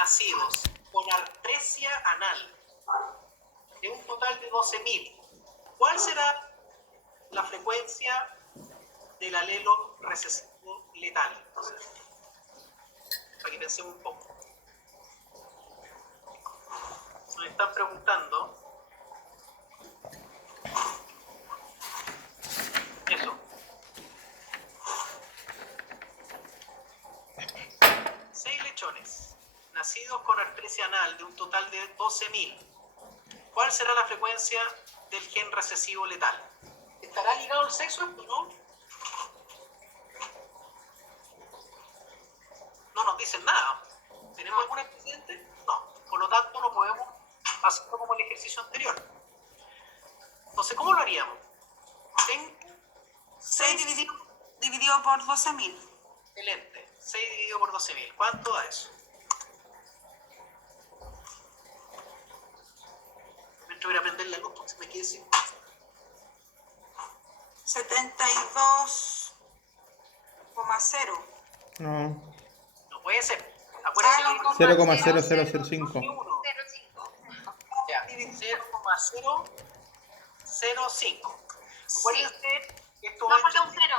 nacidos con artresia anal de un total de 12.000, ¿cuál será la frecuencia del alelo recesivo letal? Entonces, para que pensemos un poco. Nos están preguntando eso. 6 lechones nacidos con artresia anal de un total de 12.000. ¿Cuál será la frecuencia del gen recesivo letal? ¿Estará ligado al sexo esto, no? No nos dicen nada. ¿Tenemos algún antecedente? No. Por lo tanto, no podemos hacerlo como el ejercicio anterior. Entonces, ¿cómo lo haríamos? Tengo 6 dividido por 12.000. Excelente. 6 dividido por 12.000. ¿Cuánto da eso? Me voy a prender la luz porque se me quede sin... 72,0. No. No puede ser. Acuérdense que 0,0005. 0,005. Acuérdense que esto No, va falta un entre... 0.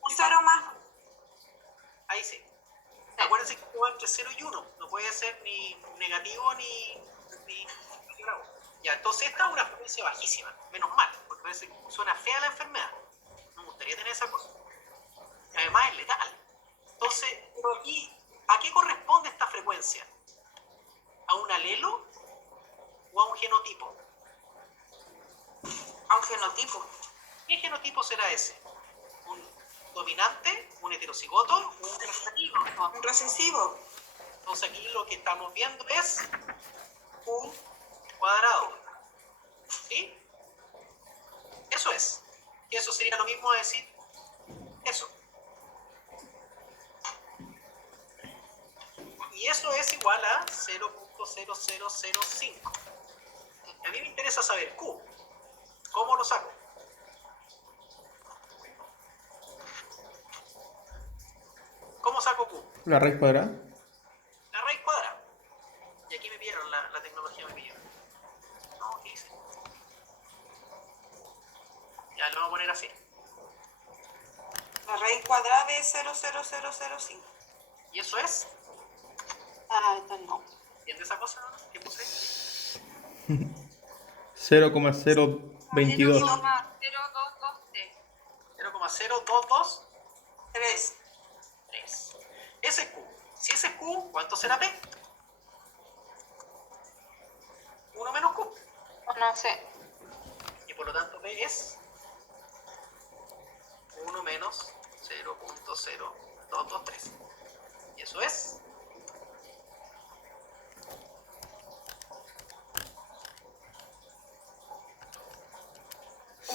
Un 0 más. Ahí sí. Acuérdense que esto va entre 0 y 1. No puede ser ni negativo ni bravo. Ya, entonces esta es una frecuencia bajísima. Menos mal, porque parece que suena fea la enfermedad. No me gustaría tener esa cosa. Y además es letal. Entonces, pero aquí, ¿a qué corresponde esta frecuencia? ¿A un alelo o a un genotipo? A un genotipo. ¿Qué genotipo será ese? ¿Un dominante, un heterocigoto o un recesivo? Un recesivo. Entonces aquí lo que estamos viendo es un cuadrado. ¿Sí? Eso es. Y eso sería lo mismo de decir eso. Y eso es igual a 0.0005. A mí me interesa saber Q. ¿Cómo lo saco? ¿Cómo saco Q? La raíz cuadrada. La raíz cuadrada. Y aquí me pidieron la tecnología, me pidieron. No, ¿qué hice? Ya lo vamos a poner así. La raíz cuadrada de 0,0005. ¿Y eso es? Esto no. ¿Entiendes esa cosa, no? ¿Qué puse? 0,022. 0,0223. 0,022 3. Ese es Q. Si ese es Q, ¿cuánto será P? 1 menos Q. No sé. Y por lo tanto P es 1 menos 0.0223. Y eso es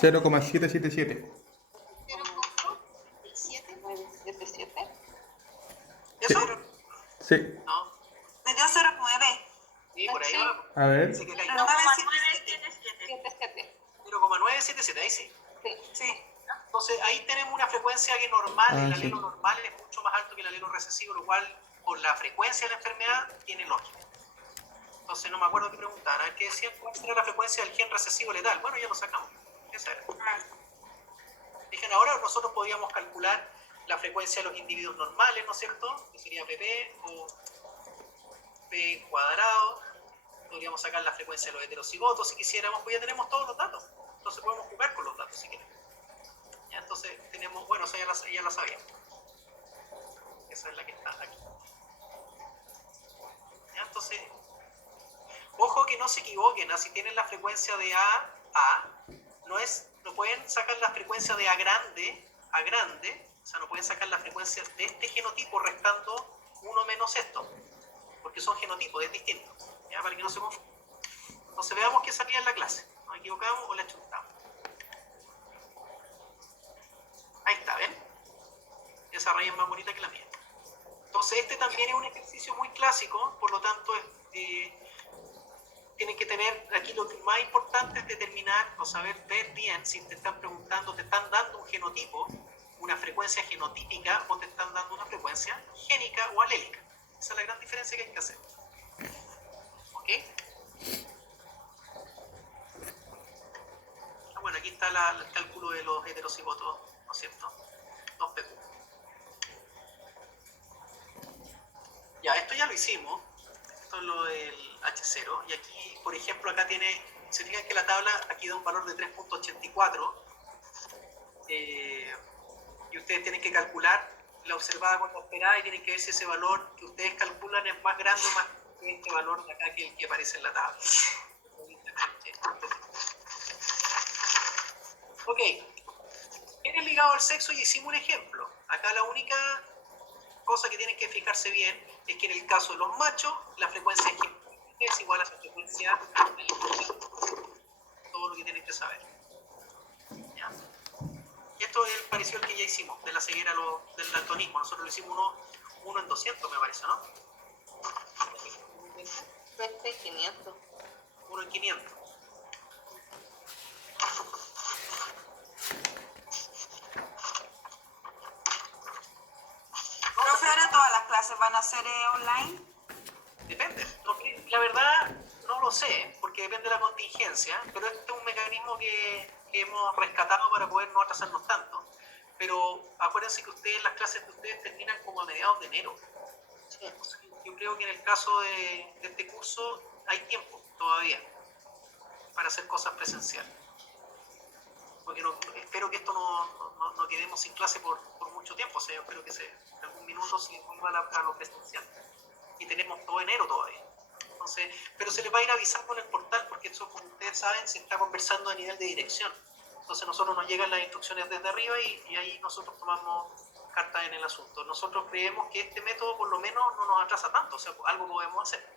0,777. 0,977. ¿eso? Sí. No. Me dio 0,9. Sí, por ahí Sí. va. A ver. Dice que acá hay 0,977. 0,977, ahí sí. Sí. Entonces ahí tenemos una frecuencia que normal, Ah, el sí. alelo normal es mucho más alto que el alelo recesivo, lo cual por la frecuencia de la enfermedad tiene lógica. Entonces no me acuerdo qué preguntar, a ver qué decían, ¿cuál será la frecuencia del gen recesivo letal? Bueno, ya lo sacamos. Esa era. Dejen ahora, nosotros podríamos calcular la frecuencia de los individuos normales, ¿no es cierto? Que sería PP o P cuadrado. Podríamos sacar la frecuencia de los heterocigotos si quisiéramos, pues ya tenemos todos los datos. Entonces podemos jugar con los datos si queremos. Ya, entonces tenemos, bueno, esa ya la sabíamos. Esa es la que está aquí. Ya, entonces, ojo que no se equivoquen, si tienen la frecuencia de A, no pueden sacar la frecuencia de A grande, o sea, no pueden sacar la frecuencia de este genotipo restando 1 menos esto, porque son genotipos, es distinto, ya, para que no se confundan. Entonces veamos qué salía en la clase, ¿nos equivocamos o la chuntamos? Ahí está, ¿ven? Esa raíz es más bonita que la mía. Entonces este también es un ejercicio muy clásico, por lo tanto tienen que tener, aquí lo más importante es determinar o saber ver bien si te están preguntando, te están dando un genotipo, una frecuencia genotípica o te están dando una frecuencia génica o alélica. Esa es la gran diferencia que hay que hacer. ¿Ok? Bueno, aquí está el cálculo de los heterocigotos, ¿no es cierto? 2PQ. Ya, esto ya lo hicimos. Esto es lo del H0. Y aquí, por ejemplo, acá tiene, se fijan que la tabla aquí da un valor de 3.84. Y ustedes tienen que calcular la observada con la esperada y tienen que ver si ese valor que ustedes calculan es más grande o más que este valor de acá que el que aparece en la tabla. Ok, genes ligados al sexo y hicimos un ejemplo. Acá la única cosa que tienen que fijarse bien es que en el caso de los machos, la frecuencia es igual a la frecuencia de la. Todo lo que tienen que saber. ¿Ya? Y esto es parecido al que ya hicimos, de la ceguera del daltonismo. Nosotros lo hicimos uno en 200, me parece, ¿no? 20 y 500. Uno en 500. Profe, ahora todas las clases van a ser online. Depende. La verdad, no lo sé, porque depende de la contingencia, pero este es un mecanismo que hemos rescatado para poder no atrasarnos tanto. Pero acuérdense que ustedes, las clases de ustedes terminan como a mediados de enero. Sí. Yo creo que en el caso de este curso hay tiempo todavía para hacer cosas presenciales. Porque espero que esto no quedemos sin clase por mucho tiempo. O sea, yo espero que en algún minuto se vuelva a lo presencial. Y tenemos todo enero todavía. Entonces, pero se les va a ir avisando en el portal, porque eso, como ustedes saben, se está conversando a nivel de dirección. Entonces, nosotros nos llegan las instrucciones desde arriba y ahí nosotros tomamos cartas en el asunto. Nosotros creemos que este método, por lo menos, no nos atrasa tanto. O sea, algo podemos hacer.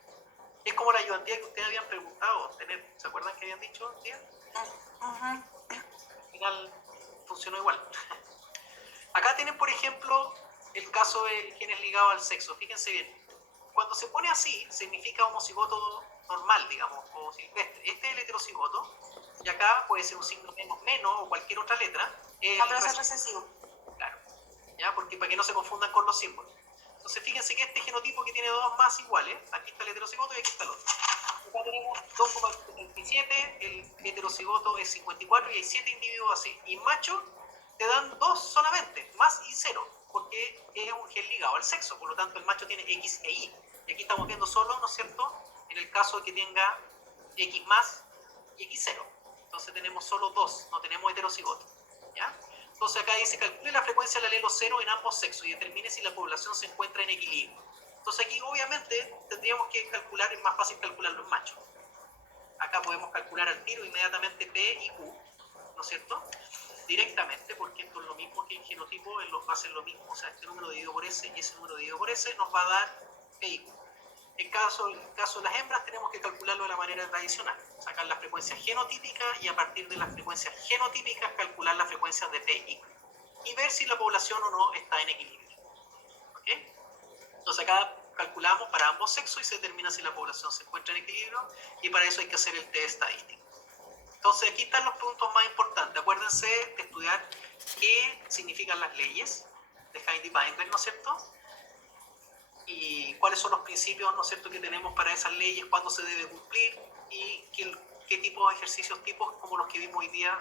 Es como la ayudantía que ustedes habían preguntado tener. ¿Se acuerdan que habían dicho, tía? Al final funcionó igual. Acá tienen, por ejemplo, el caso de genes ligados al sexo. Fíjense bien. Cuando se pone así, significa homocigoto normal, digamos, o silvestre. Este es el heterocigoto, y acá puede ser un signo menos o cualquier otra letra. Pero es recesivo. Claro, ¿ya? Porque para que no se confundan con los símbolos. Entonces, fíjense que este genotipo que tiene dos más iguales, aquí está el heterocigoto y aquí está el otro. Acá tenemos 2,77, el heterocigoto es 54 y hay 7 individuos así. Y macho te dan 2 solamente, más y 0, porque es un gen ligado al sexo, por lo tanto el macho tiene X e Y. Y aquí estamos viendo solo, ¿no es cierto?, en el caso de que tenga X más y X0. Entonces tenemos solo 2, no tenemos heterocigoto. ¿Ya? Entonces acá dice, calcule la frecuencia del alelo 0 en ambos sexos y determine si la población se encuentra en equilibrio. Entonces aquí obviamente tendríamos que calcular, es más fácil calcularlo en macho. Acá podemos calcular al tiro inmediatamente P y Q, ¿no es cierto?, directamente, porque esto es lo mismo que en genotipo, va a ser lo mismo. O sea, este número dividido por S y ese número dividido por S nos va a dar P y Q. En caso de las hembras tenemos que calcularlo de la manera tradicional, sacar la frecuencia genotípica y a partir de las frecuencias genotípicas calcular las frecuencias de P y Q y ver si la población o no está en equilibrio. ¿Ok? Entonces acá calculamos para ambos sexos y se determina si la población se encuentra en equilibrio y para eso hay que hacer el test estadístico. Entonces aquí están los puntos más importantes. Acuérdense de estudiar qué significan las leyes de Heidi-Weinberg, ¿no es cierto?, y cuáles son los principios, ¿no es cierto?, que tenemos para esas leyes, cuándo se debe cumplir y qué tipo de ejercicios tipos como los que vimos hoy día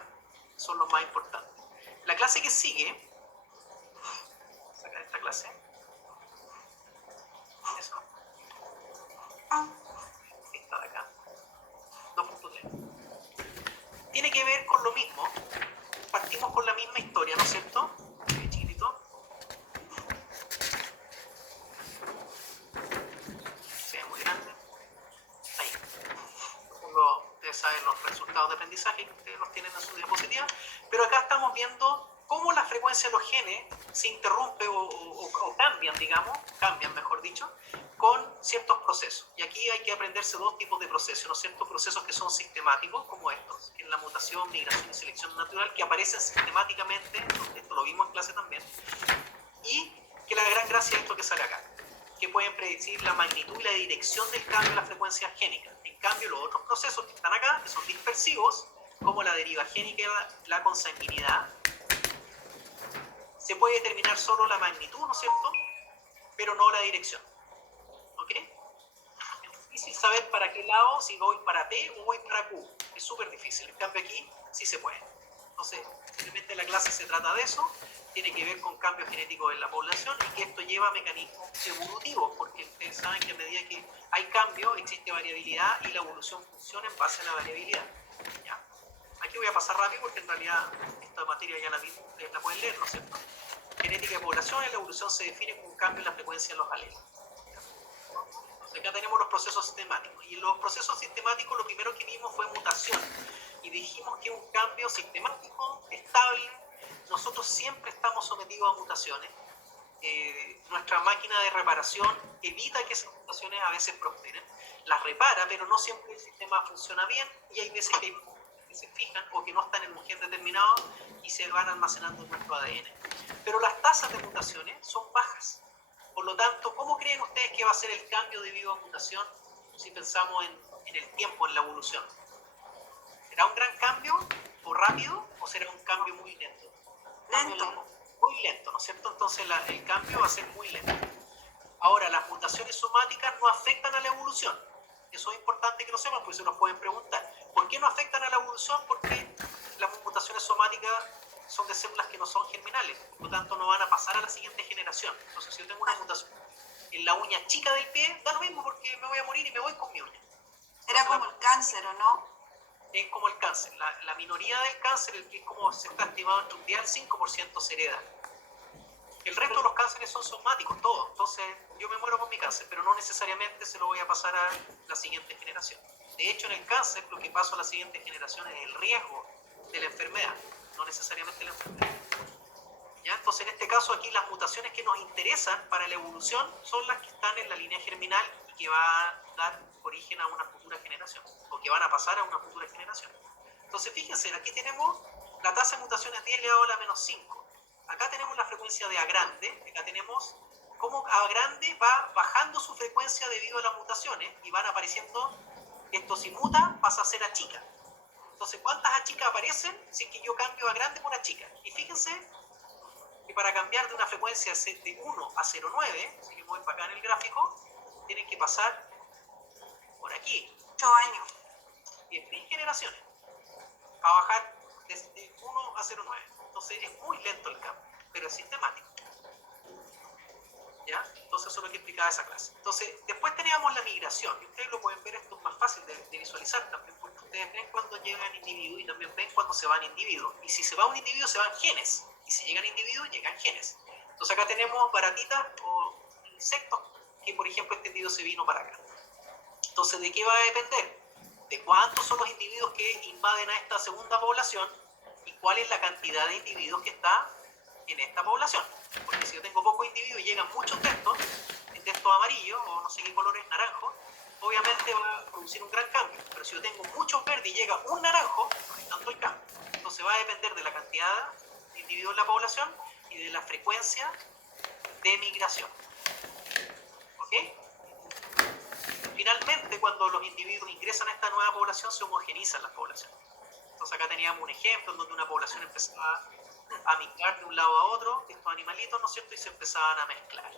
son los más importantes. La clase que sigue, sacar esta clase, eso, esta de acá, 2.3, tiene que ver con lo mismo. Partimos con la misma historia, ¿no es cierto? Chiquitito. Se ve muy grande. Ahí. Ustedes saben los resultados de aprendizaje, que ustedes los tienen en su diapositiva. Pero acá estamos viendo cómo la frecuencia de los genes se interrumpe o cambian, mejor dicho, con ciertos procesos. Y aquí hay que aprenderse dos tipos de procesos, ¿no es cierto? Procesos que son sistemáticos, como estos, en la mutación, migración y selección natural, que aparecen sistemáticamente, esto lo vimos en clase también, y que la gran gracia es esto que sale acá, que pueden predecir la magnitud y la dirección del cambio de la frecuencia génica. En cambio, los otros procesos que están acá, que son dispersivos, como la deriva génica y la consanguinidad, se puede determinar solo la magnitud, ¿no es cierto?, pero no la dirección. saber para qué lado, si voy para P o voy para Q. Es súper difícil. En cambio aquí sí se puede. Entonces, simplemente la clase se trata de eso, tiene que ver con cambios genéticos en la población y que esto lleva a mecanismos evolutivos, porque ustedes saben que a medida que hay cambio existe variabilidad y la evolución funciona en base a la variabilidad. ¿Ya? Aquí voy a pasar rápido porque en realidad esta materia ya la pueden leer, ¿no es cierto? Genética de población, en la evolución se define como un cambio en la frecuencia de los alelos. Entonces acá tenemos los procesos sistemáticos. Y en los procesos sistemáticos lo primero que vimos fue mutación. Y dijimos que un cambio sistemático, estable, nosotros siempre estamos sometidos a mutaciones. Nuestra máquina de reparación evita que esas mutaciones a veces prosperen, las repara, pero no siempre el sistema funciona bien y hay veces que se fijan o que no están en un gen determinado y se van almacenando en nuestro ADN. Pero las tasas de mutaciones son bajas. Por lo tanto, ¿cómo creen ustedes que va a ser el cambio debido a mutación si pensamos en el tiempo, en la evolución? ¿Será un gran cambio o rápido o será un cambio muy lento? Lento. Muy lento, ¿no es cierto? Entonces el cambio va a ser muy lento. Ahora, las mutaciones somáticas no afectan a la evolución. Eso es importante que lo sepan, porque se nos pueden preguntar. ¿Por qué no afectan a la evolución? Porque las mutaciones somáticas son de células que no son germinales, por lo tanto no van a pasar a la siguiente generación. Entonces, si yo tengo una mutación en la uña chica del pie, da lo mismo porque me voy a morir y me voy con mi uña. Era como el cáncer, ¿o no? Es como el cáncer. La minoría del cáncer, el que es como se está estimado entre un 10 al 5% se hereda. El resto de los cánceres son somáticos, todos. Entonces, yo me muero con mi cáncer, pero no necesariamente se lo voy a pasar a la siguiente generación. De hecho, en el cáncer, lo que pasa a la siguiente generación es el riesgo de la enfermedad, no necesariamente la enfermedad. ¿Ya? Entonces, en este caso, aquí las mutaciones que nos interesan para la evolución son las que están en la línea germinal y que va a dar origen a una futura generación, o que van a pasar a una futura generación. Entonces, fíjense, aquí tenemos la tasa de mutaciones 10 elevado a la menos 5. Acá tenemos la frecuencia de A grande, acá tenemos cómo A grande va bajando su frecuencia debido a las mutaciones y van apareciendo, esto si muta pasa a ser A chica. Entonces, ¿cuántas A chicas aparecen si es que yo cambio A grande por A chica? Y fíjense que para cambiar de una frecuencia de 1 a 0,9, si yo voy para acá en el gráfico, tienen que pasar por aquí 8 años. 10.000 generaciones a bajar desde 1 a 0,9. Entonces es muy lento el cambio, pero es sistemático. ¿Ya? Entonces eso es lo que explicaba esa clase. Entonces, después teníamos la migración, y ustedes lo pueden ver, esto es más fácil de visualizar también, porque ustedes ven cuando llegan individuos y también ven cuando se van individuos. Y si se va un individuo, se van genes. Y si llegan individuos, llegan genes. Entonces acá tenemos baratitas o insectos que, por ejemplo, este individuo se vino para acá. Entonces, ¿de qué va a depender? De cuántos son los individuos que invaden a esta segunda población y cuál es la cantidad de individuos que está en esta población. Porque si yo tengo pocos individuos y llegan muchos de estos amarillos o no sé qué colores naranjos, obviamente va a producir un gran cambio. Pero si yo tengo muchos verdes y llega un naranjo, no hay tanto el cambio. Entonces va a depender de la cantidad de individuos en la población y de la frecuencia de migración. ¿Ok? Finalmente, cuando los individuos ingresan a esta nueva población, se homogenizan las poblaciones. Entonces acá teníamos un ejemplo en donde una población empezaba a migrar de un lado a otro, estos animalitos, ¿no es cierto?, y se empezaban a mezclar.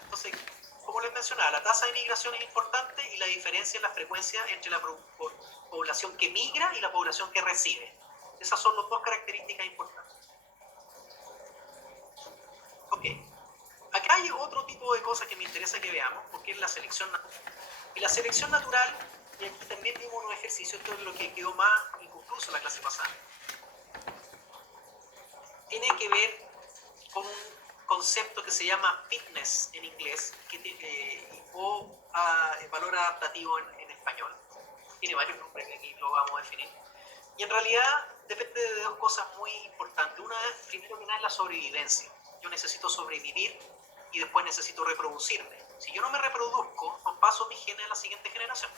Entonces, como les mencionaba, la tasa de migración es importante y la diferencia en la frecuencia entre la población que migra y la población que recibe. Esas son las dos características importantes. Ok. Acá hay otro tipo de cosas que me interesa que veamos, porque es la selección natural. Y la selección natural, y aquí también vimos un ejercicio, esto es lo que quedó más inconcluso la clase pasada, tiene que ver con un concepto que se llama fitness en inglés, o valor adaptativo en español. Tiene varios nombres que aquí lo vamos a definir. Y en realidad depende de dos cosas muy importantes. Una es, primero que nada, es la sobrevivencia. Yo necesito sobrevivir y después necesito reproducirme. Si yo no me reproduzco, no paso mis genes a la siguiente generación.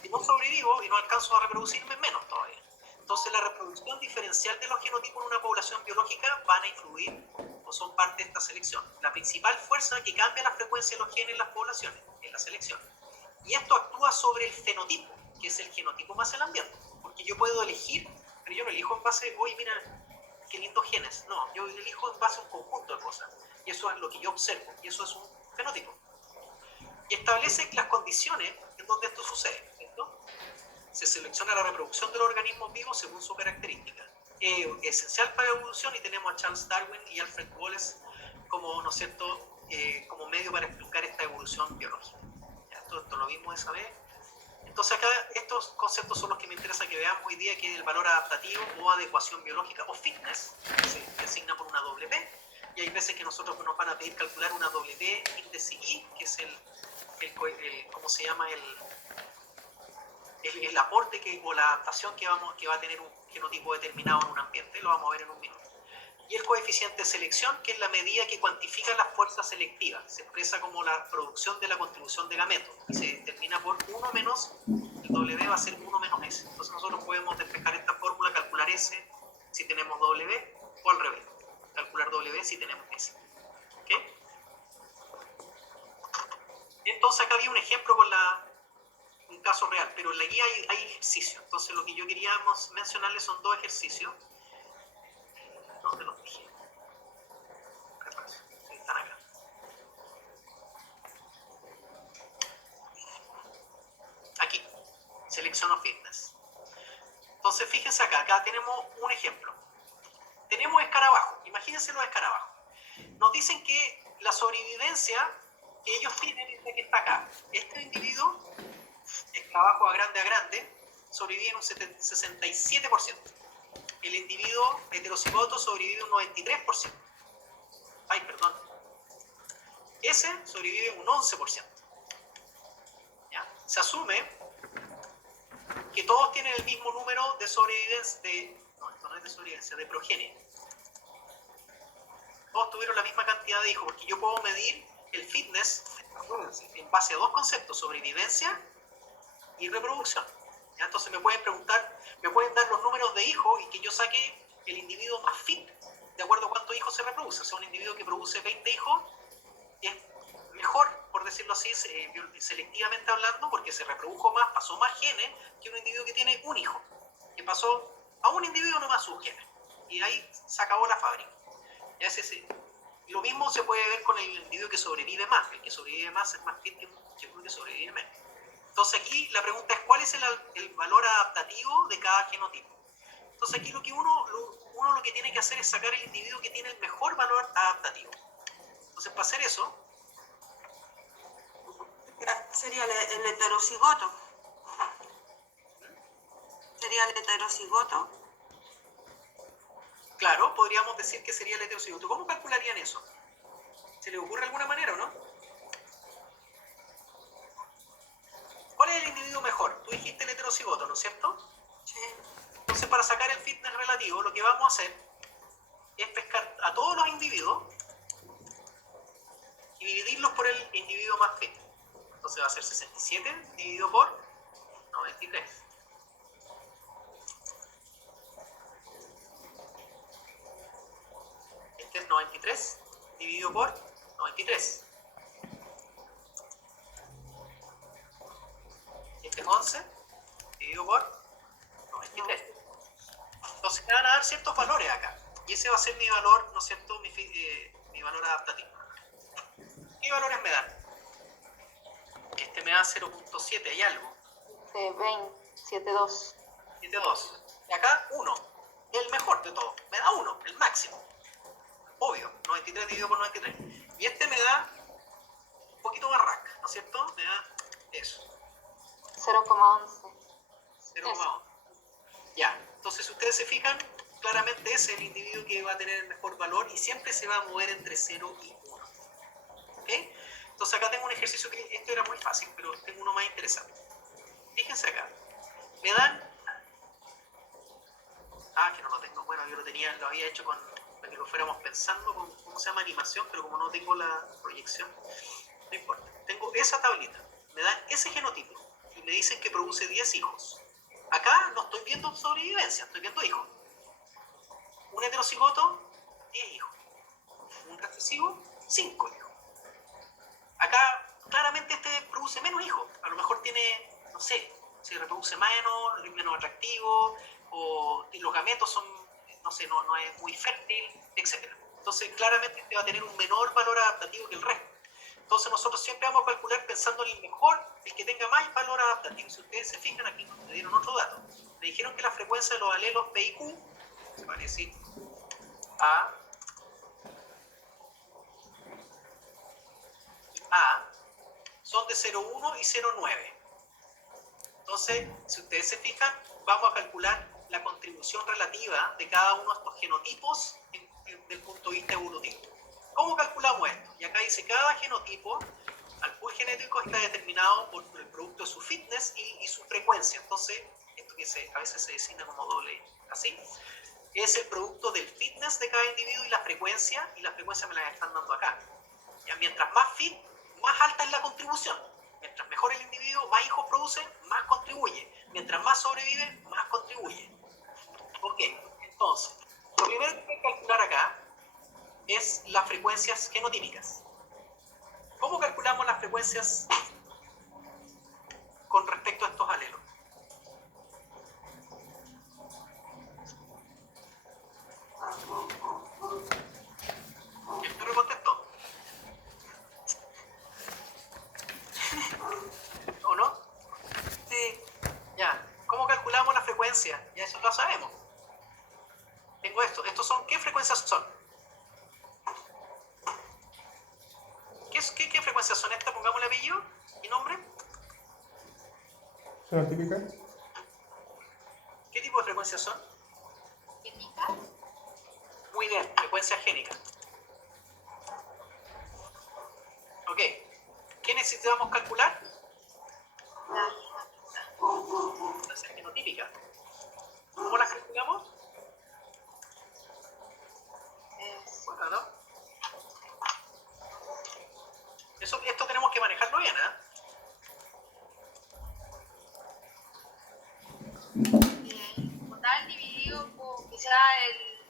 Si no sobrevivo y no alcanzo a reproducirme, menos todavía. Entonces la reproducción diferencial de los genotipos en una población biológica van a influir o son parte de esta selección. La principal fuerza que cambia la frecuencia de los genes en las poblaciones es la selección. Y esto actúa sobre el fenotipo, que es el genotipo más el ambiente. Porque yo puedo elegir, pero yo no elijo en base, oye, mira, qué lindos genes. No, yo elijo en base a un conjunto de cosas. Y eso es lo que yo observo. Y eso es un fenotipo. y establece las condiciones en donde esto sucede, ¿cierto? Se selecciona la reproducción de los organismos vivos según su característica. Esencial para la evolución, y tenemos a Charles Darwin y Alfred Wallace como, ¿no es cierto?, como medio para explicar esta evolución biológica. ¿Ya? Esto lo vimos esa vez. Entonces acá estos conceptos son los que me interesa que veamos hoy día, que es el valor adaptativo o adecuación biológica o fitness, que se designa por una doble P, y hay veces que nosotros nos van a pedir calcular una doble P índice I, que es ¿cómo se llama? El aporte o la adaptación que va a tener un genotipo determinado en un ambiente, lo vamos a ver en un minuto. Y el coeficiente de selección, que es la medida que cuantifica las fuerzas selectivas, se expresa como la producción de la contribución de gametos, y se determina por 1 menos, el W va a ser 1 menos S. Entonces nosotros podemos despejar esta fórmula, calcular S si tenemos W, o al revés, calcular W si tenemos S. ¿Okay? Entonces acá había un ejemplo con un caso real, pero en la guía hay ejercicios. Entonces lo que yo quería mencionarles son 2 ejercicios. ¿Dónde los dije? Están acá. Aquí, selecciono fitness. Entonces fíjense acá tenemos un ejemplo. Tenemos escarabajos, imagínense los escarabajos. Nos dicen que la sobrevivencia que ellos tienen es la que está acá. Este individuo, escarabajo a grande, sobrevive en un 67%. El individuo heterocigoto sobrevive un 93%. Ay, perdón. Ese sobrevive un 11%. ¿Ya? Se asume que todos tienen el mismo número de sobrevivencia, de progenie. Todos tuvieron la misma cantidad de hijos, porque yo puedo medir el fitness en base a 2 conceptos, sobrevivencia y reproducción. ¿Ya? Entonces me pueden dar los números de hijos y que yo saque el individuo más fit de acuerdo a cuántos hijos se reproduce. O sea, un individuo que produce 20 hijos es mejor, por decirlo así, selectivamente hablando, porque se reprodujo más, pasó más genes que un individuo que tiene un hijo, que pasó a un individuo nomás sus genes. Y ahí se acabó la fábrica. Ya lo mismo se puede ver con el individuo que sobrevive más. El que sobrevive más es más fit que uno que sobrevive menos. Entonces aquí la pregunta es ¿cuál es el valor adaptativo de cada genotipo? Entonces aquí lo que uno lo que tiene que hacer es sacar el individuo que tiene el mejor valor adaptativo. Entonces para hacer eso sería el heterocigoto. Sería el heterocigoto. Claro, podríamos decir que sería el heterocigoto. ¿Cómo calcularían eso? ¿Se les ocurre alguna manera o no? ¿Cuál es el individuo mejor? Tú dijiste el heterocigoto, ¿no es cierto? Sí. Entonces, para sacar el fitness relativo, lo que vamos a hacer es pescar a todos los individuos y dividirlos por el individuo más fit. Entonces va a ser 67 dividido por 93. Este es 93 dividido por 93. Este es 11 dividido por 93. Entonces me van a dar ciertos valores acá. Y ese va a ser mi valor, ¿no es cierto? Mi valor adaptativo. ¿Qué valores me dan? Este me da 0.7 y algo. 7.2. 7.2. Y acá 1. El mejor de todos. Me da 1, el máximo. Obvio, 93 dividido por 93. Y este me da un poquito más rasca, ¿no es cierto? Me da eso. 0.11. 0,1. Ya, entonces si ustedes se fijan, claramente ese es el individuo que va a tener el mejor valor y siempre se va a mover entre 0 y 1. ¿Ok? Entonces acá tengo un ejercicio que esto era muy fácil, pero tengo uno más interesante. Fíjense acá. Me dan... que no lo tengo. Bueno, yo lo había hecho para que lo fuéramos pensando con, ¿cómo se llama? Animación, pero como no tengo la proyección, no importa. Tengo esa tablita. Me dan ese genotipo y me dicen que produce 10 hijos. Acá no estoy viendo sobrevivencia, estoy viendo hijos. Un heterocigoto, 10 hijos. Un recesivo, 5 hijos. Acá, claramente este produce menos hijos. A lo mejor tiene, no sé, se reproduce menos, es menos atractivo, o los gametos son, no sé, no es muy fértil, etc. Entonces, claramente este va a tener un menor valor adaptativo que el resto. Entonces nosotros siempre vamos a calcular pensando en el mejor, el que tenga más valor adaptativo. Si ustedes se fijan aquí, me dieron otro dato. Me dijeron que la frecuencia de los alelos P y Q, se parece a son de 0,1 y 0,9. Entonces, si ustedes se fijan, vamos a calcular la contribución relativa de cada uno de estos genotipos desde el punto de vista evolutivo. ¿Cómo calculamos esto? Y acá dice, cada genotipo, al pool genético, está determinado por el producto de su fitness y su frecuencia. Entonces, esto que a veces se designa como doble, así, es el producto del fitness de cada individuo y la frecuencia me la están dando acá. Ya, mientras más fit, más alta es la contribución. Mientras mejor el individuo, más hijos produce, más contribuye. Mientras más sobrevive, más contribuye. Ok, entonces, lo primero que hay que calcular acá es las frecuencias genotípicas. ¿Cómo calculamos las frecuencias con respecto a estos alelos? ¿El perro contestó? ¿O no? Sí. Ya, ¿cómo calculamos la frecuencia? Ya eso lo sabemos. Tengo esto. ¿Estos son qué frecuencias son? ¿Qué frecuencias son estas? Pongámosle apellido y nombre. ¿Genotípica? ¿Qué tipo de frecuencias son? ¿Génica? Muy bien, frecuencias génicas. Ok. ¿Qué necesitamos calcular? Frecuencias genotípicas. ¿Cómo las calculamos? Bueno, ¿no? Esto tenemos que manejarlo bien, ¿eh? Total dividido por quizá el...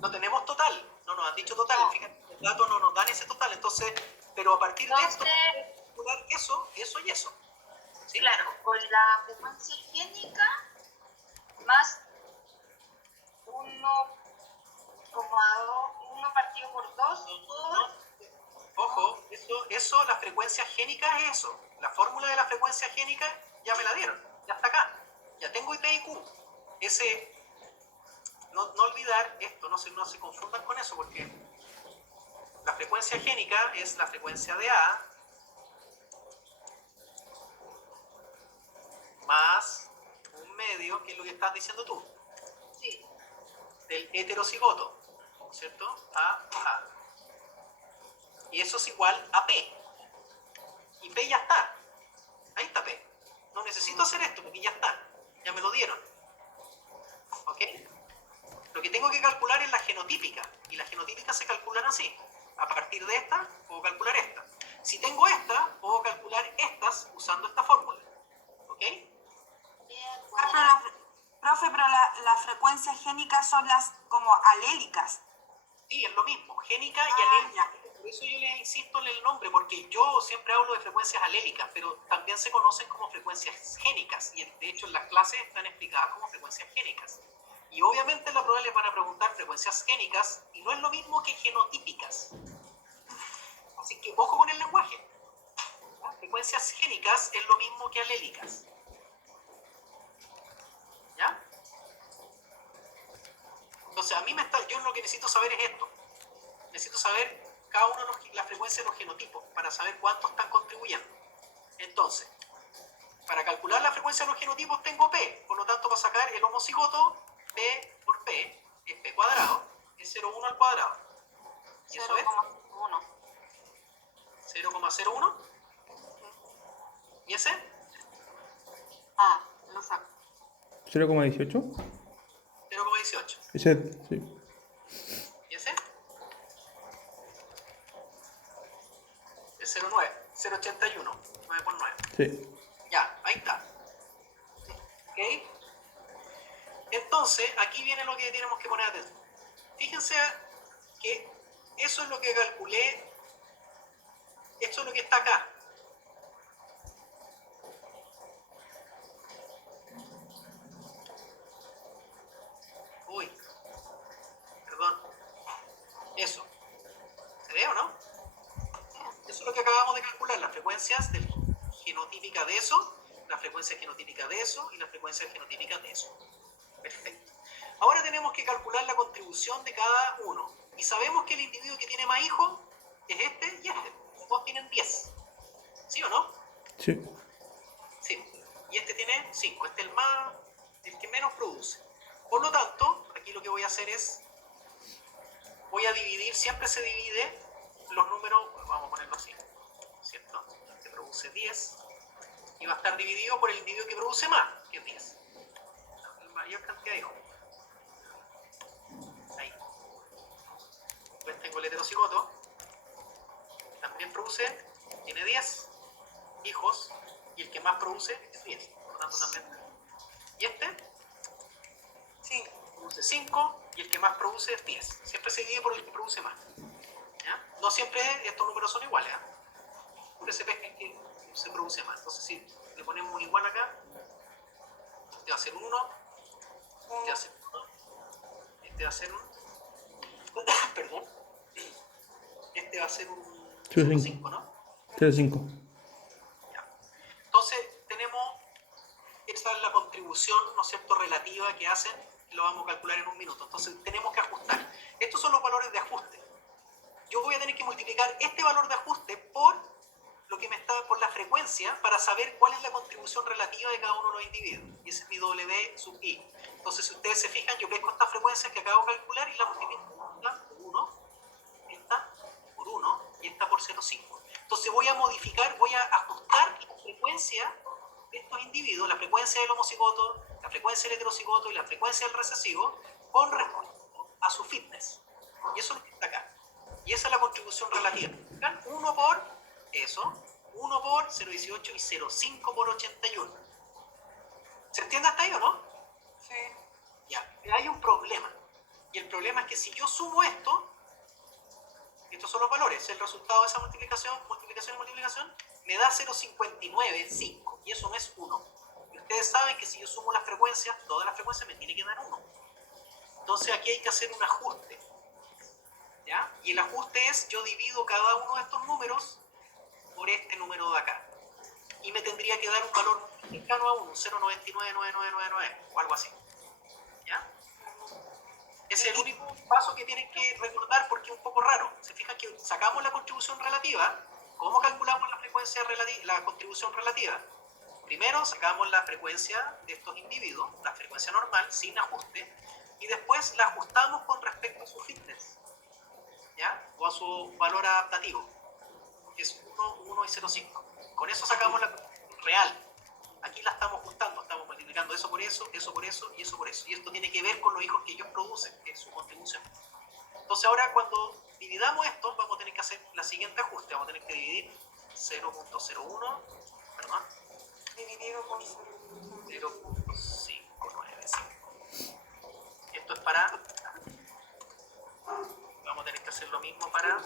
No tenemos total, no nos han dicho total, no. Fíjate, los datos no nos dan ese total, entonces, pero a partir de esto, calcular eso y eso. ¿Sí? Claro, con la frecuencia génica más 1,1 partido por 2. Ojo, eso, la frecuencia génica es eso. La fórmula de la frecuencia génica ya me la dieron, ya está acá. Ya tengo IP y Q. No olvidar esto, no se confundan con eso, porque la frecuencia génica es la frecuencia de A más un medio, que es lo que estás diciendo tú. Sí. Del heterocigoto, ¿cierto? A. Y eso es igual a P. Y P ya está. Ahí está P. No necesito hacer esto porque ya está. Ya me lo dieron. ¿Ok? Lo que tengo que calcular es la genotípica. Y las genotípicas se calculan así. A partir de esta, puedo calcular esta. Si tengo esta, puedo calcular estas usando esta fórmula. ¿Ok? Profe, pero las frecuencias génicas son las como alélicas. Sí, es lo mismo, génica y alélica. Por eso yo les insisto en el nombre, porque yo siempre hablo de frecuencias alélicas, pero también se conocen como frecuencias génicas, y de hecho en las clases están explicadas como frecuencias génicas. Y obviamente en la prueba les van a preguntar frecuencias génicas, y no es lo mismo que genotípicas. Así que ojo con el lenguaje. ¿Ya? Frecuencias génicas es lo mismo que alélicas. ¿Ya? Entonces yo lo que necesito saber es esto. Necesito saber cada uno de la frecuencia de los genotipos para saber cuántos están contribuyendo. Entonces, para calcular la frecuencia de los genotipos tengo P, por lo tanto para sacar el homocigoto, P por P es P cuadrado, es 0,1 al cuadrado. ¿Y eso es? 0,1. 0,01. ¿Y ese? Lo saco. 0,18. 0,18. Ese, sí. ¿Y ese? Es 0,9. 0,81. 9 por 9. Sí. Ya, ahí está. ¿Ok? Entonces, aquí viene lo que tenemos que poner atención. Fíjense que eso es lo que calculé. Esto es lo que está acá. Uy. Perdón. Eso. ¿Se ve o no? Eso es lo que acabamos de frecuencias genotípicas de eso, la frecuencia genotípica de eso y la frecuencia genotípica de eso. Perfecto. Ahora tenemos que calcular la contribución de cada uno. Y sabemos que el individuo que tiene más hijos es este y este. Los dos tienen 10. ¿Sí o no? Sí. Sí. Y este tiene 5. Este es el que menos produce. Por lo tanto, aquí lo que voy a hacer es, voy a dividir, siempre se divide los números, vamos a ponerlo así, ¿cierto? Este produce 10 y va a estar dividido por el individuo que produce más, que es 10. La mayor cantidad de hijos. Ahí. Después tengo el heterocigoto, también produce, tiene 10 hijos y el que más produce es 10. Por lo tanto también. Y este 5. produce 5 y el que más produce es 10. Siempre se divide por el que produce más. ¿Ya? No siempre estos números son iguales. Siempre se pesca el que se produce más. Entonces si le ponemos un igual acá, este va a ser un 1, este va a ser un 1, este va a ser un perdón, este va a ser un 5, ¿no? 0,5. Ya. Entonces tenemos, esta es la contribución, ¿no es cierto?, relativa que hacen, y lo vamos a calcular en un minuto. Entonces tenemos que ajustar. Estos son los valores de ajuste. Yo voy a tener que multiplicar este valor de ajuste por lo que me está por la frecuencia para saber cuál es la contribución relativa de cada uno de los individuos. Y ese es mi W sub I. Entonces, si ustedes se fijan, yo pesco esta frecuencia que acabo de calcular y la multiplico por 1, esta por 1 y esta por 0,5. Entonces voy a modificar, voy a ajustar la frecuencia de estos individuos, la frecuencia del homocigoto, la frecuencia del heterocigoto y la frecuencia del recesivo con respecto a su fitness. Y eso es lo que está acá. Y esa es la contribución relativa. 1 por eso, 1 por 0,18 y 0,5 por 81. ¿Se entiende hasta ahí o no? Sí. Ya, pero hay un problema. Y el problema es que si yo sumo esto, estos son los valores, el resultado de esa multiplicación, me da 0,595 y eso no es 1. Y ustedes saben que si yo sumo las frecuencias, todas las frecuencias me tiene que dar 1. Entonces aquí hay que hacer un ajuste. ¿Ya? Y el ajuste es, yo divido cada uno de estos números por este número de acá. Y me tendría que dar un valor cercano a 1, 0,99999 o algo así. ¿Ya? Ese es el único paso que tienen que recordar porque es un poco raro. Se fijan que sacamos la contribución relativa. ¿Cómo calculamos la contribución relativa? Primero sacamos la frecuencia de estos individuos, la frecuencia normal, sin ajuste, y después la ajustamos con respecto a su fitness, ¿ya? O a su valor adaptativo, que es 1, 1 y 0,5. Con eso sacamos la contribución real. Aquí la estamos ajustando, estamos multiplicando eso por eso, eso por eso y eso por eso. Y esto tiene que ver con los hijos que ellos producen, que es su contribución. Entonces ahora cuando dividamos esto, vamos a tener que hacer la siguiente ajuste. Vamos a tener que dividir 0,01, perdón, Dividido por 0,595. Esto es para... Vamos a tener que hacer lo mismo para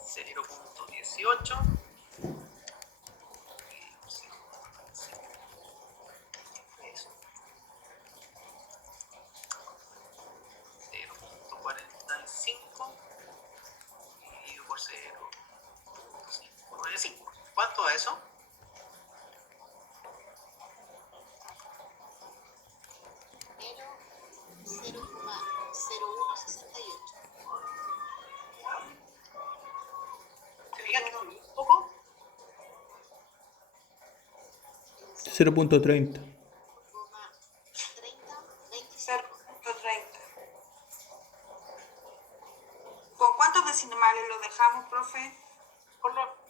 0,18. Eso. 0,45 dividido por 0,595. ¿Cuánto da eso? Pero 0,0168. ¿Se fijan que es un poco? 0,30. 0,30. ¿Con cuántos decimales lo dejamos, profe?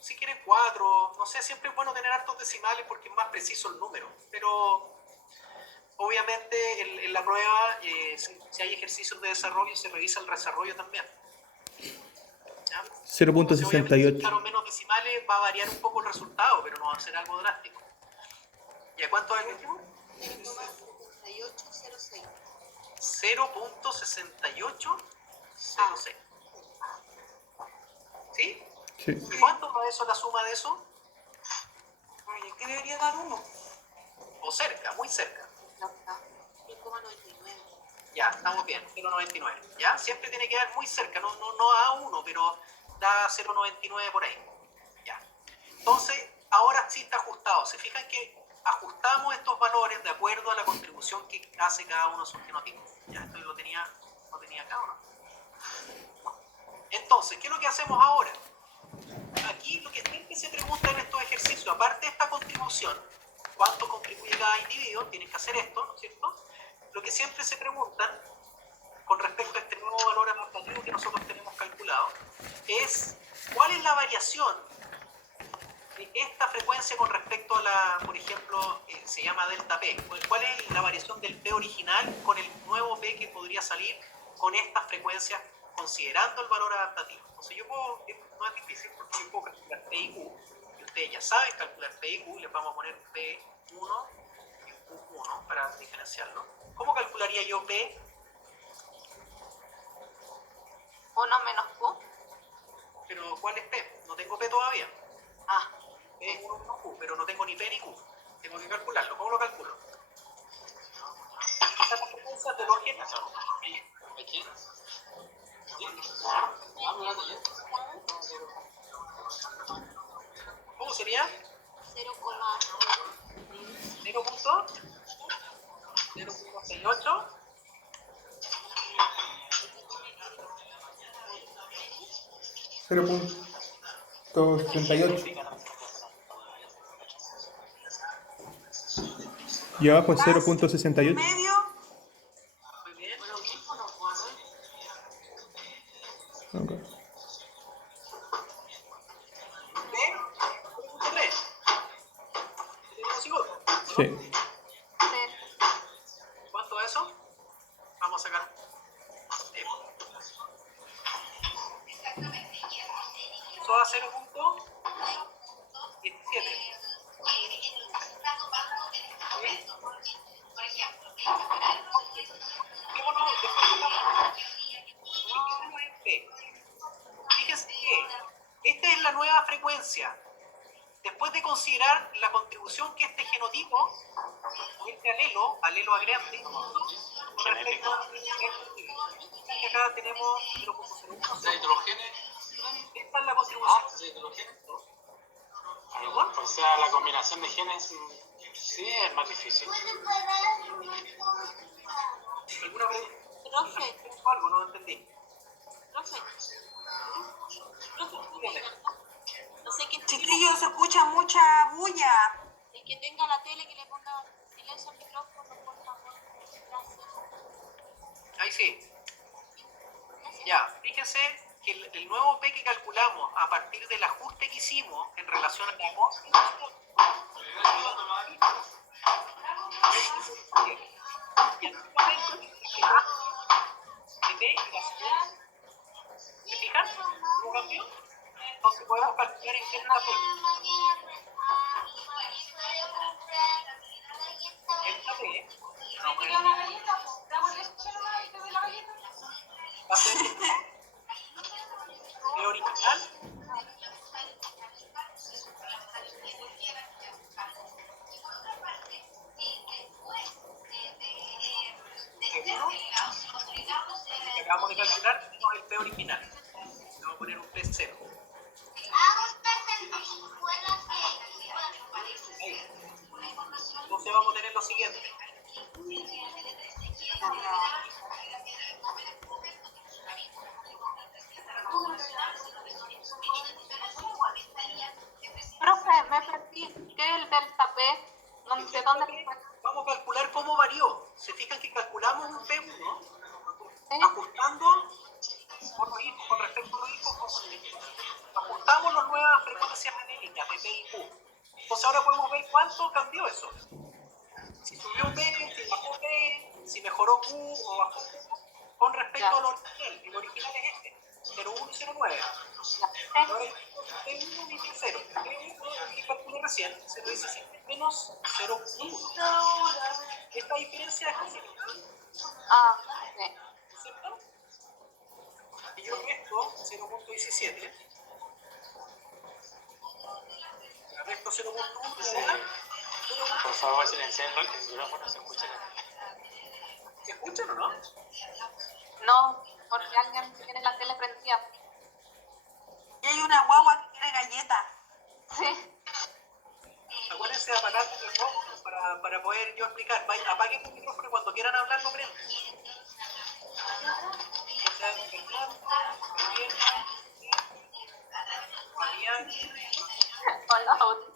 Si quieren 4, no sé, siempre es bueno tener hartos decimales porque es más preciso el número, pero obviamente en la prueba, si hay ejercicios de desarrollo, se revisa el desarrollo también. ¿Ya? 0,68. Claro, menos decimales va a variar un poco el resultado, pero no va a ser algo drástico. ¿Y a cuánto es el último? 0,7806. 0,6806. ¿Sí? Sí. ¿Y cuánto da eso la suma de eso? Oye, ¿qué debería dar 1? O cerca, muy cerca. 0,99. Ya, estamos bien, 0,99. ¿Ya? Siempre tiene que dar muy cerca, no a 1, pero da 0,99 por ahí. Ya. Entonces, ahora sí está ajustado. Se fijan que ajustamos estos valores de acuerdo a la contribución que hace cada uno de sus genotipos. Ya, esto lo tenía acá, ¿o no? Entonces, ¿qué es lo que hacemos ahora? Aquí lo que siempre se pregunta en estos ejercicios, aparte de esta contribución, cuánto contribuye cada individuo, tienen que hacer esto, ¿no es cierto? Lo que siempre se preguntan con respecto a este nuevo valor adaptativo que nosotros tenemos calculado es cuál es la variación de esta frecuencia con respecto a la, por ejemplo, se llama delta P. ¿Cuál es la variación del P original con el nuevo P que podría salir con estas frecuencias considerando el valor adaptativo? Entonces yo puedo, no es difícil porque yo puedo calcular P y Q, y ustedes ya saben calcular P y Q, les vamos a poner P1 y Q1 para diferenciarlo. ¿Cómo calcularía yo P? 1 menos Q. Pero ¿cuál es P? No tengo P todavía. Ah, P es 1 menos Q, pero no tengo ni P ni Q. Tengo que calcularlo. ¿Cómo lo calculo? Esta es la frecuencia de los genes. ¿Cómo sería? 0.068 0.68. Y abajo es Más 0.68. medio, Muy bien. Ok. P, 0.3. ¿Tenemos cigoto? Sí. ¿Cuánto es eso? Vamos a sacar. Eso da 0.17. Fíjense que esta es la nueva frecuencia. Después de considerar la contribución que este genotipo, o este alelo agrande, con respecto a este, acá tenemos 0.01. ¿De hidrogenes? Esta es la contribución. ¿De hidrogenes? ¿Perdón? O sea, la combinación de genes sí es más difícil. ¿Alguna pregunta? profe, Algo, no entendí. profe, Dígame. no sé qué chiquillos, se escucha mucha bulla. el que tenga la tele que le ponga silencio al micrófono, por favor. Gracias. Ahí sí. Ya, fíjense que el nuevo P que calculamos a partir del ajuste que hicimos en relación a la contribución y antiguamente de P era 100. ¿Se fijan? ¿Cómo cambió? Entonces podemos calcular en delta P. Delta P va a ser P original P1 que acabamos de calcular menos el P original. Le vamos a poner un P0. Ahí. Entonces vamos a tener lo siguiente. Profe, me perdí. ¿Qué es el delta P? ¿De dónde Vamos a calcular cómo varió. Se fijan que calculamos un P1 ¿Eh? ajustando por los hijos, con respecto a los hijos, ajustamos las nuevas frecuencias anémicas de P y Q. Entonces ahora podemos ver cuánto cambió eso. Si subió P, si bajó P, si mejoró Q o bajó Q con respecto al original. El original es este, 0,1 y 0,9. Ahora P1 y P0. P1 que calculé recién, 0,17 menos 0,1. Esta diferencia es considerable, Ah, sí. ¿cierto? Y yo resto 0,17. Resto 0,1. Por favor, silencien el micrófono, se escucha. ¿Se escuchan o no? No, porque alguien tiene la tele prendida. Y hay una guagua que quiere galleta. Sí. Acuérdense de apagar el micrófono para poder yo explicar. Apaguen el micrófono y cuando quieran hablar lo prenden. Con los autos.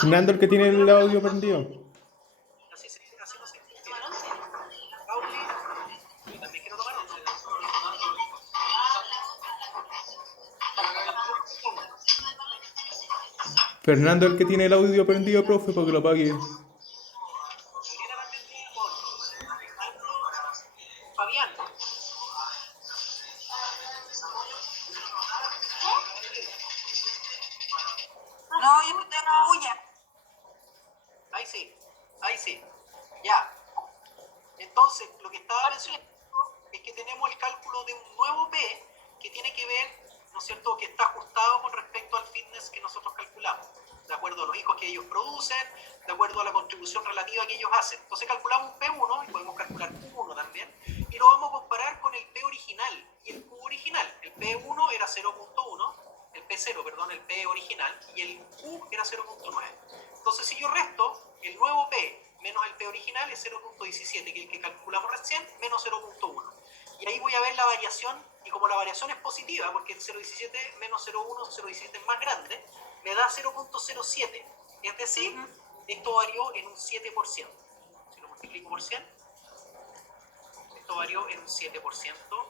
Fernando el que tiene el audio prendido. Así no se entiende. Pauli, yo también quiero tomar once. Fernando el que tiene el audio prendido, profe, para que lo apague. Fabián. No, yo no tengo bulla. Ahí sí. Ya. Entonces, lo que estaba mencionando es que tenemos el cálculo de un nuevo P que tiene que ver, ¿no es cierto?, que está ajustado con respecto al fitness que nosotros calculamos, de acuerdo a los hijos que ellos producen, de acuerdo a la contribución relativa que ellos hacen. Entonces calculamos un P1 y podemos calcular Q1 también, y lo vamos a comparar con el P original y el Q original. El P1 era 0.1, el P0, perdón, el P original, y el Q era 0.9. Entonces si yo resto el nuevo P menos el P original es 0.17, que es el que calculamos recién, menos 0.1. Y ahí voy a ver la variación, y como la variación es positiva, porque el 0.17 menos 0.1, 0.17 es más grande, me da 0.07. Es decir, esto varió en un 7%. Si lo multiplico por 100, esto varió en un 7%.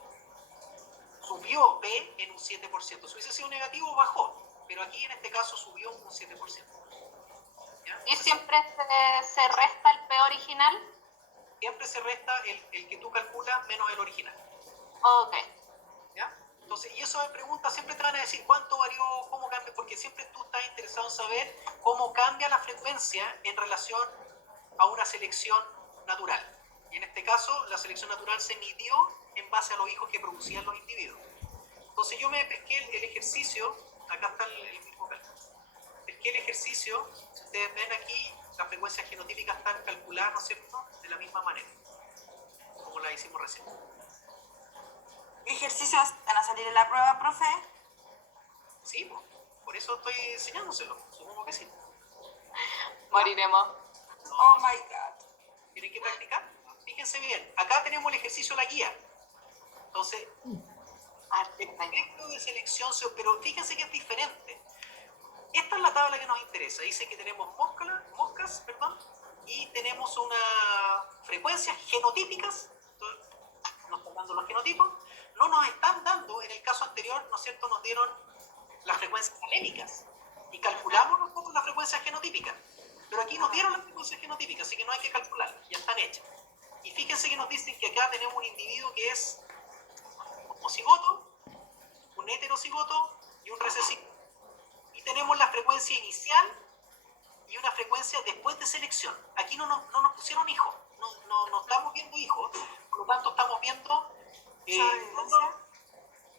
Subió P en un 7%. Si hubiese sido negativo, bajó. Pero aquí en este caso subió un 7%. ¿Ya? ¿Y siempre se resta el P original? Siempre se resta el que tú calculas menos el original. Ok. ¿Ya? Entonces, y eso me pregunta, siempre te van a decir cuánto varió, cómo cambia, porque siempre tú estás interesado en saber cómo cambia la frecuencia en relación a una selección natural. Y en este caso, la selección natural se midió en base a los hijos que producían los individuos. Entonces yo me pesqué el ejercicio, acá está el mismo cálculo. Pesqué el ejercicio, si ustedes ven aquí, las frecuencias genotípicas están calculadas, ¿no es cierto?, de la misma manera, como la hicimos recién. ¿Qué ejercicios van a salir en la prueba, profe? Sí, pues, por eso estoy enseñándoselo, supongo que sí. Moriremos. Oh my god. Tienen que practicar. Fíjense bien, acá tenemos el ejercicio de la guía. Entonces, el efecto de selección, pero fíjense que es diferente. Esta es la tabla que nos interesa. Dice que tenemos moscas, y tenemos una frecuencias genotípicas. Entonces, nos están dando los genotipos. No nos están dando, en el caso anterior, ¿no es cierto?, nos dieron las frecuencias alémicas. Y calculamos nosotros las frecuencias genotípicas. Pero aquí nos dieron las frecuencias genotípicas, así que no hay que calcularlas, ya están hechas. Y fíjense que nos dicen que acá tenemos un individuo que es homocigoto, un heterocigoto y un recesivo. Y tenemos la frecuencia inicial y una frecuencia después de selección. Aquí no nos pusieron hijos, no estamos viendo hijos, por lo tanto estamos viendo...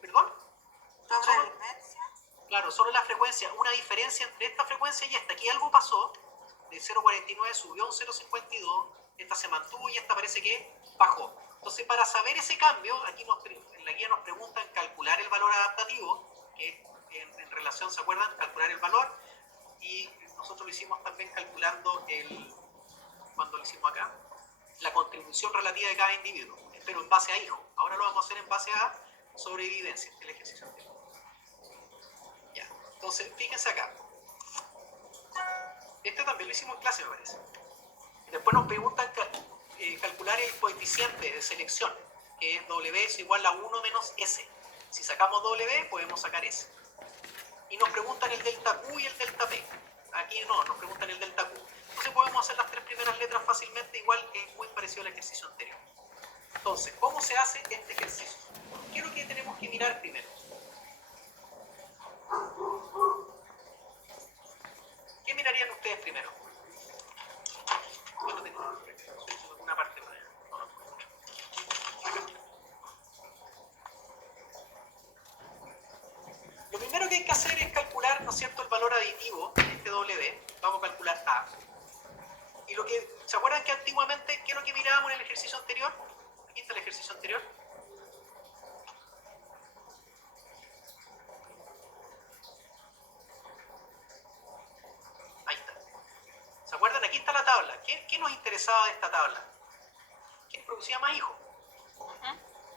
¿Perdón? ¿Sobrevivencia? Claro, solo la frecuencia, una diferencia entre esta frecuencia y esta. Aquí algo pasó, de 0.49 subió a un 0.52, esta se mantuvo y esta parece que bajó. Entonces, para saber ese cambio, aquí en la guía nos preguntan calcular el valor adaptativo, que en relación, ¿se acuerdan? Calcular el valor, y nosotros lo hicimos también calculando cuando lo hicimos acá, la contribución relativa de cada individuo, pero en base a hijos. Ahora lo vamos a hacer en base a sobrevivencia, el ejercicio anterior. Ya, entonces, fíjense acá. Este también lo hicimos en clase, me parece. Después nos preguntan calcular el coeficiente de selección, que es W es igual a 1 menos S. Si sacamos W, podemos sacar S. Y nos preguntan el delta Q y el delta P. Aquí no, nos preguntan el delta Q. Entonces podemos hacer las tres primeras letras fácilmente, igual que es muy parecido al ejercicio anterior. Entonces, ¿cómo se hace este ejercicio? ¿Qué es lo que tenemos que mirar primero? ¿Qué mirarían ustedes primero? Yo no tengo una parte para allá. Lo primero que hay que hacer es calcular, ¿no es cierto?, el valor aditivo de este W. Vamos a calcular A. Y ¿se acuerdan que antiguamente, qué es lo que mirábamos en el ejercicio anterior? Aquí está el ejercicio anterior. Ahí está. ¿Se acuerdan? Aquí está la tabla. ¿Qué nos interesaba de esta tabla? ¿Quién producía más hijos?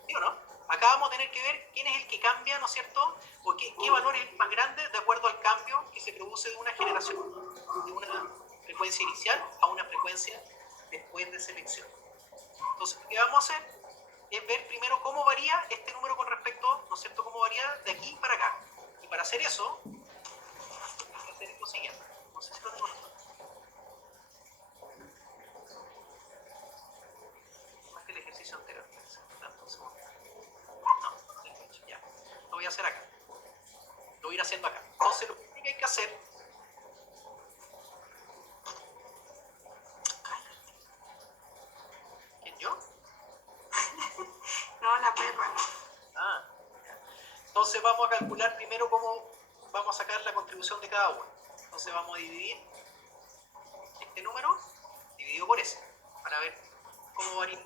¿Sí o no? Acá vamos a tener que ver quién es el que cambia, ¿no es cierto? O qué valor es el más grande de acuerdo al cambio que se produce de una generación, de una frecuencia inicial a una frecuencia después de selección. Entonces, lo que vamos a hacer es ver primero cómo varía este número con respecto, ¿no es cierto?, cómo varía de aquí para acá. Y para hacer eso, hay que hacer lo siguiente. No sé si lo tengo. Más que el ejercicio anterior. Entonces, no, ya. Lo voy a hacer acá. Lo voy a ir haciendo acá. Entonces, lo que hay que hacer. ¿Quién, yo? No, la perra. Ah, ya. Entonces vamos a calcular primero cómo vamos a sacar la contribución de cada uno. Entonces vamos a dividir este número dividido por ese, para ver cómo varía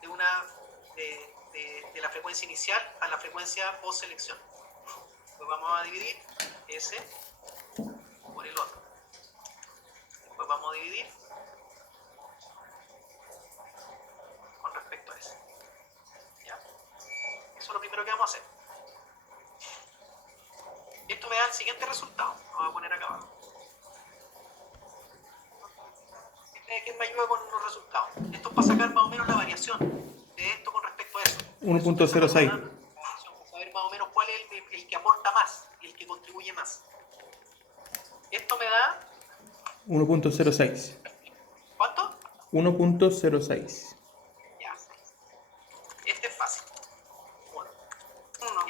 de una de la frecuencia inicial a la frecuencia post selección. Después vamos a dividir ese por el otro. Después vamos a dividir con respecto a ese. ¿Ya? Eso es lo primero que vamos a hacer. Esto me da el siguiente resultado. Lo voy a poner acá abajo. ¿Quién me ayuda con los resultados? Esto es para sacar más o menos la variación de esto con respecto a eso. 1.06. Para saber más o menos cuál es el que aporta más y el que contribuye más. Esto me da 1.06. ¿cuánto? 1.06. Ya. Este es fácil. Bueno. 1.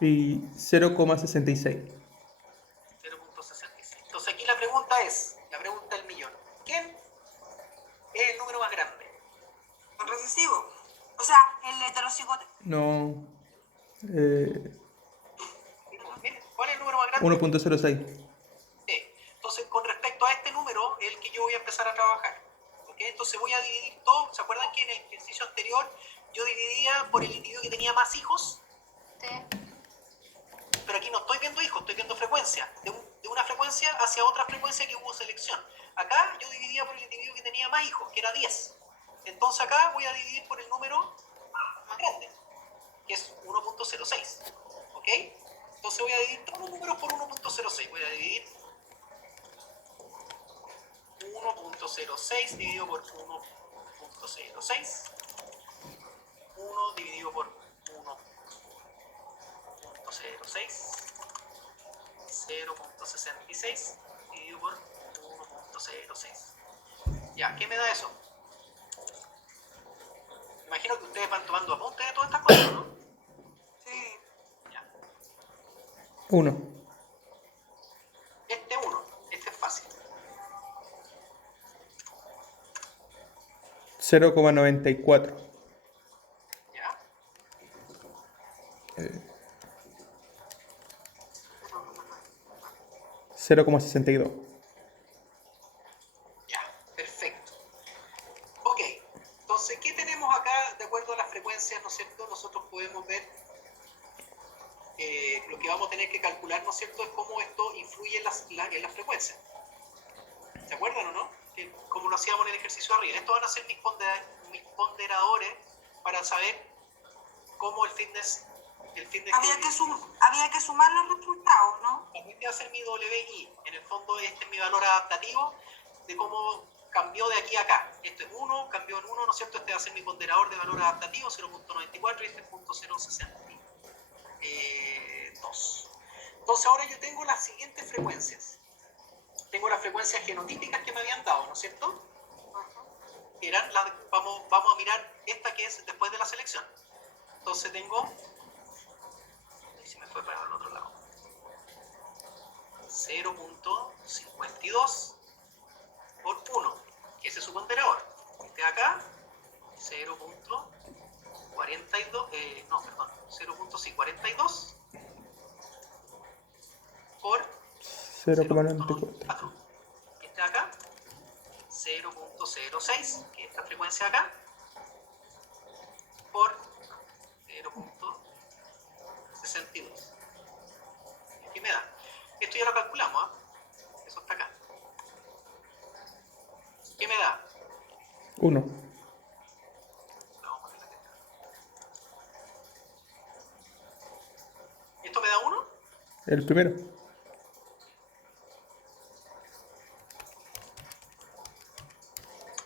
Y 0,66. 0.66. Entonces aquí la pregunta del millón. ¿Quién es el número más grande? El recesivo. O sea, el heterocigote. No. ¿Cuál es el número más grande? 1.06. Sí. Entonces, con respecto a este número, es el que yo voy a empezar a trabajar. ¿Ok? Entonces voy a dividir todo. ¿Se acuerdan que en el ejercicio anterior yo dividía por el individuo que tenía más hijos? Sí. Pero aquí no estoy viendo hijos, estoy viendo frecuencia. De una frecuencia hacia otra frecuencia que hubo selección. Acá yo dividía por el individuo que tenía más hijos, que era 10. Entonces acá voy a dividir por el número más grande, que es 1.06. ¿Ok? Entonces voy a dividir todos los números por 1.06. Voy a dividir 1.06 dividido por 1.06. 1 dividido por 1.06. 0.66 dividido por 1.06. Ya, ¿qué me da eso? Imagino que ustedes van tomando apuntes de todas estas cosas, ¿no? Sí. Ya. 1. Este 1, este es fácil. 0,94. ¿Ya? 0,62. Ya, perfecto. Ok, entonces, ¿qué tenemos acá de acuerdo a las frecuencias, ¿no es cierto? Nosotros podemos ver, lo que vamos a tener que calcular, ¿no es cierto?, es cómo esto influye en las frecuencias. ¿Se acuerdan o no? Que como lo hacíamos en el ejercicio arriba. Estos van a ser mis ponderadores para saber cómo el fitness Había que sumar los resultados, ¿no? Este va a ser mi WI. En el fondo, este es mi valor adaptativo de cómo cambió de aquí a acá. Esto es 1, cambió en 1, ¿no es cierto? Este va a ser mi ponderador de valor adaptativo, 0.94, y este es 0.062. Entonces, ahora yo tengo las siguientes frecuencias. Tengo las frecuencias genotípicas que me habían dado, ¿no es cierto? Eran vamos a mirar esta que es después de la selección. Entonces tengo... Ahí se me fue para el otro lado. 0.52 por 1, que ese es su ponderador. Este de acá, 0.42, 0.42 por 0,94. 0.94. Este de acá, 62. ¿Qué me da? Esto ya lo calculamos, ¿ah? Eso está acá. ¿Qué me da? 1. Vamos a poner la tecla. ¿Esto me da 1? El primero.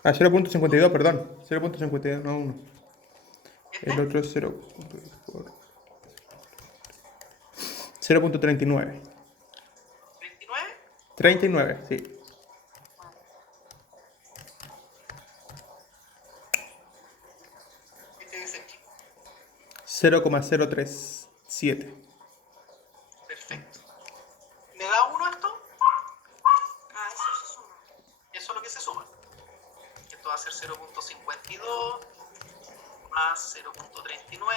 Ah, 0.52, perdón. 0.52, no 1. El otro es 0.39. ¿39? 39, sí. Este es aquí. 0,037. Perfecto. ¿Me da 1 esto? Ah, eso se suma. Eso es lo que se suma. Esto va a ser 0.52 más 0.39.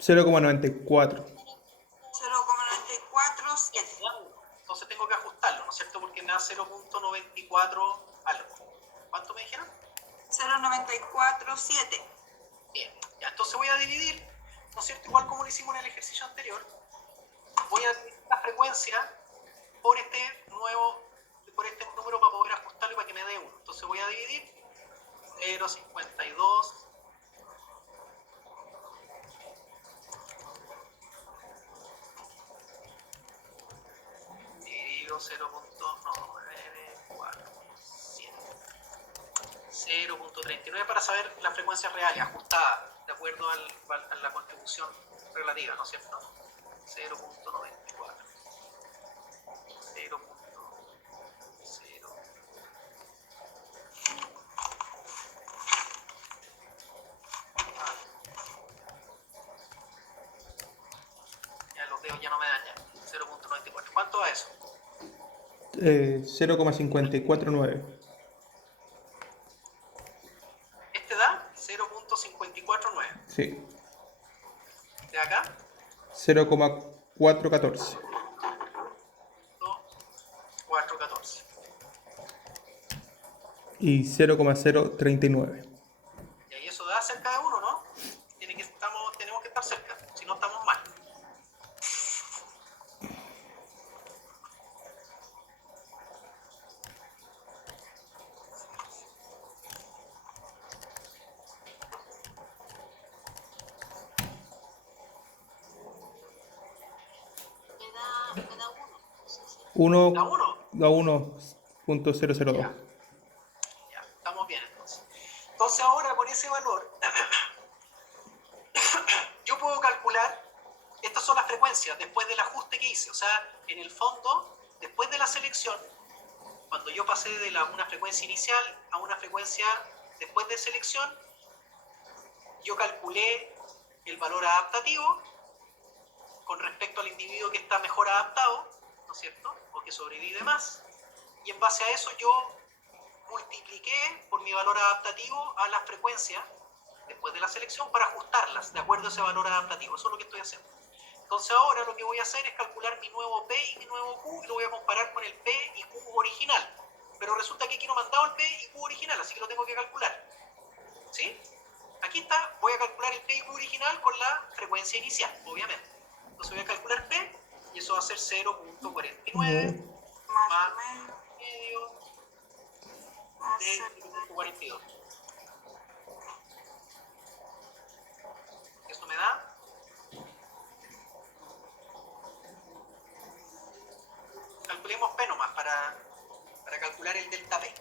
0,94. 0,947. Entonces tengo que ajustarlo, ¿no es cierto? Porque me da 0.94 algo. ¿Cuánto me dijeron? 0,947. Bien, ya, entonces voy a dividir, ¿no es cierto? Igual como lo hicimos en el ejercicio anterior, voy a dividir la frecuencia por este número para poder ajustarlo y para que me dé 1. Entonces voy a dividir 0,52 dividido 0.947. 0.39 para saber las frecuencias reales ajustadas de acuerdo a la contribución relativa, ¿no es cierto? 0.94. 0.0. Ya los dedos ya no me dan ya. 0.94. ¿Cuánto da eso? 0,549. Este da 0.549. Sí. De acá, 0,414. 414. Y 0,039. Y ahí eso da cerca de 1, ¿no? Tenemos que estar cerca, si no estamos mal. Me da 1. No sé si. 1 ¿Da 1? a 1.002. Ya, estamos bien entonces. Entonces ahora con ese valor, yo puedo calcular, estas son las frecuencias después del ajuste que hice. O sea, en el fondo, después de la selección, cuando yo pasé de una frecuencia inicial a una frecuencia después de selección, yo calculé el valor adaptativo con respecto al individuo que está mejor adaptado, ¿no es cierto? O que sobrevive más. Y en base a eso yo multipliqué por mi valor adaptativo a las frecuencias después de la selección para ajustarlas de acuerdo a ese valor adaptativo. Eso es lo que estoy haciendo. Entonces ahora lo que voy a hacer es calcular mi nuevo P y mi nuevo Q y lo voy a comparar con el P y Q original. Pero resulta que aquí no me han dado el P y Q original, así que lo tengo que calcular. ¿Sí? Aquí está, voy a calcular el P y Q original con la frecuencia inicial, obviamente. Entonces voy a calcular P y eso va a ser 0.49 Más más medio más de 0.42. Eso me da calculemos P nomás para calcular el delta P.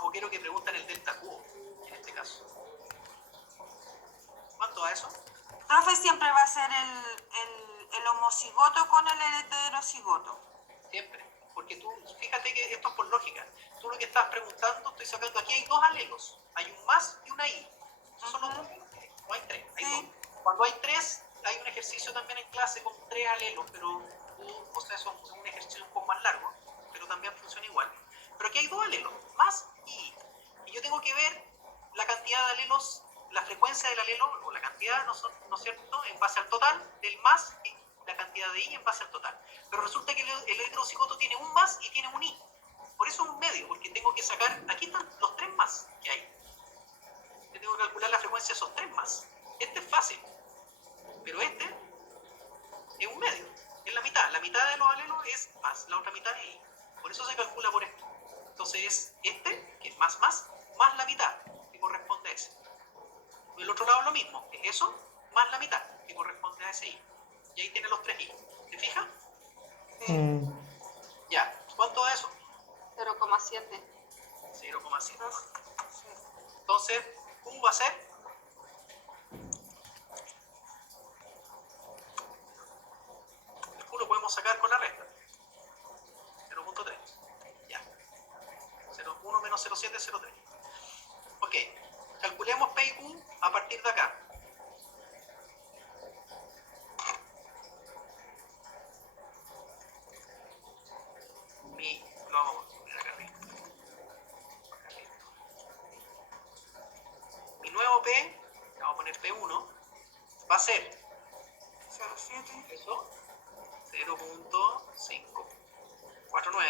O quiero que pregunten el delta Q en este caso. ¿Cuánto da eso? Profe, siempre va a ser el homocigoto con el heterocigoto. Siempre. Porque tú, fíjate que esto es por lógica. Tú lo que estás preguntando, estoy sacando, aquí hay dos alelos. Hay un más y una i. Esos son los dos. No hay tres, hay Sí. dos. Cuando hay tres, hay un ejercicio también en clase con tres alelos, pero, o sea, eso es un ejercicio un poco más largo, pero también funciona igual. Pero aquí hay dos alelos, más y i. Y yo tengo que ver la cantidad de alelos, la frecuencia del alelo, o la cantidad, ¿no es cierto?, en base al total del más y la cantidad de i en base al total. Pero resulta que el heterocigoto tiene un más y tiene un i. Por eso es un medio, porque tengo que sacar, aquí están los tres más que hay. Yo tengo que calcular la frecuencia de esos tres más. Entonces es este, que es más la mitad, que corresponde a ese. Del otro lado lo mismo, es eso, más la mitad, que corresponde a ese i. Y ahí tiene los 3 i. ¿Te fijas? Ya. ¿Cuánto es eso? 0,7. 0,7. Entonces, ¿cómo va a ser? El Q lo podemos sacar con la resta. 0.3. Ya. 1 menos 0,7 es 0,3. Ok. Calculemos P y Q a partir de acá. Lo vamos a poner acá arriba. Mi nuevo P, le vamos a poner P1, va a ser 0,7. eso, 0.549